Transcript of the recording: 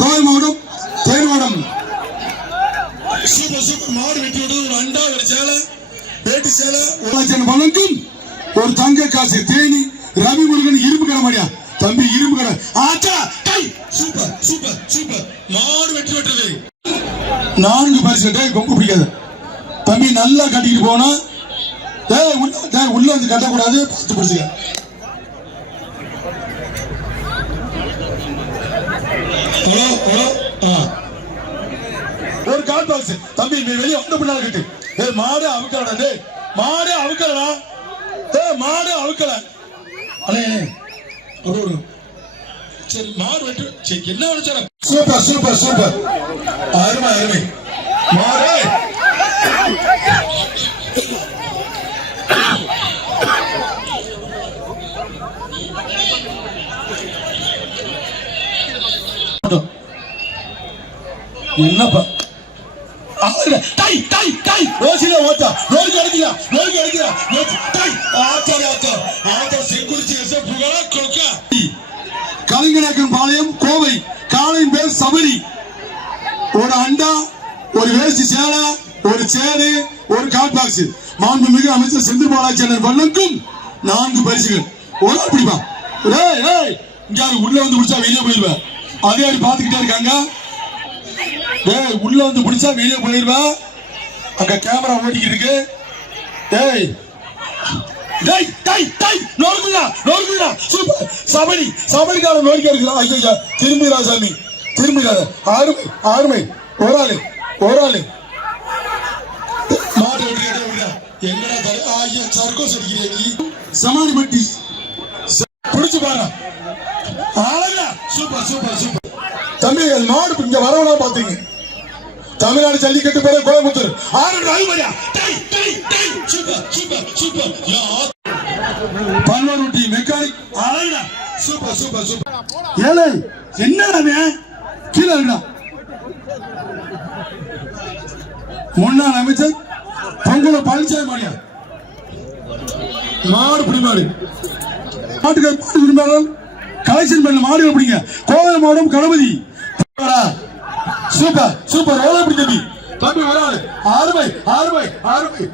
கோவை மாவட்டம் தேர்வாடம் super super மாடு வெட்டி விடுறது ஒரு அண்டா ஒரு சேலை வேட்டி சேலை வணக்கம் ஒரு தங்க காசு தேனி ரவி முருகன் இரும்பு கடை மாடியா தம்பி இரும்பு கடை ஆச்சா சூப்பர் சூப்பர் சூப்பர் மாடு வெட்டி விட்டுறது 4 பரிசு கொம்பு பிடிக்காது தம்பி நல்லா கட்டிக்கிட்டு போனா உள்ள வந்து கட்டக்கூடாது பார்த்து பிடிச்சுக்க ஒரு கால் பாக்ஸ் தம்பி நீ வெளியே வந்த பின்னால கட்டு மாடு அவுக்கலடா மாடு அவுக்கலடா மாடு அவுக்கல அண்ணே அப்படி சரி மாடு வெட்டு சரி என்ன வச்சார சூப்பர் சூப்பர் சூப்பர் அருமை அருமை மாடு என்னப்பா டை டை டை ரோசில ஓட்டா ரோல் கடிக்கிறா டை ஆச்சா செங்குறிச்சி புகழ கோக்கா கலிங்கநாயக்கன் பாளையம் கோவை காளையின் பேர் சபரி ஒரு அண்டா ஒரு வேஷ்டி சேலை ஒரு சேரு ஒரு காட் பாக்ஸ் மாண்புமிகு அமைச்சர் செந்தில் பாலாஜி வழங்கும் 4 பரிசுகள் ஒரு அப்படிப்பா இங்க உள்ள வந்து பிடிச்சா வெளியே போயிருவேன் அதே மாதிரி பாத்துக்கிட்டே இருக்காங்க உள்ள வந்து பிடிச்சா வெளியே போயிருவா அங்க கேமரா ஓடிக்கிட்டு இருக்கு சபரிக்காரன் நோடிக்க இருக்கிறான் ஐயா திரும்பிடா சாமி திரும்பிடாத ஆறுமை ஆறுமை ஒரு ஆளு மாடு எங்கடா தர ஐயா சர்க்கோஸ் அடிக்கிறீங்க நீ சமாளி பட்டி பிடிச்சு பாரு அழகா சூப்பர் சூப்பர் சூப்பர் தம்பி மாடு இங்க வரவனா பாத்தீங்க தமிழ்நாடு ஜல்லிக்கட்டு பேர கோயம்புத்தூர் 6 அழுமரியா சூப்பர் சூப்பர் சூப்பர் பல்வருட்டி மெக்கானிக் அழகா சூப்பர் சூப்பர் சூப்பர் ஏலே என்னடா கீழே இருக்கா முன்னாள் அமைச்சர் பொங்கல பழனிசாமி மாடியா மாடு பிடி மாடு மாட்டுக்கு உரிமையாளர் கலெக்ஷன் பண்ண மாடு எப்படிங்க கோவை மாவட்டம் கணபதி சூப்பர் சூப்பர் எவ்வளவு தம்பி தம்பி அருமை அருமை அருமை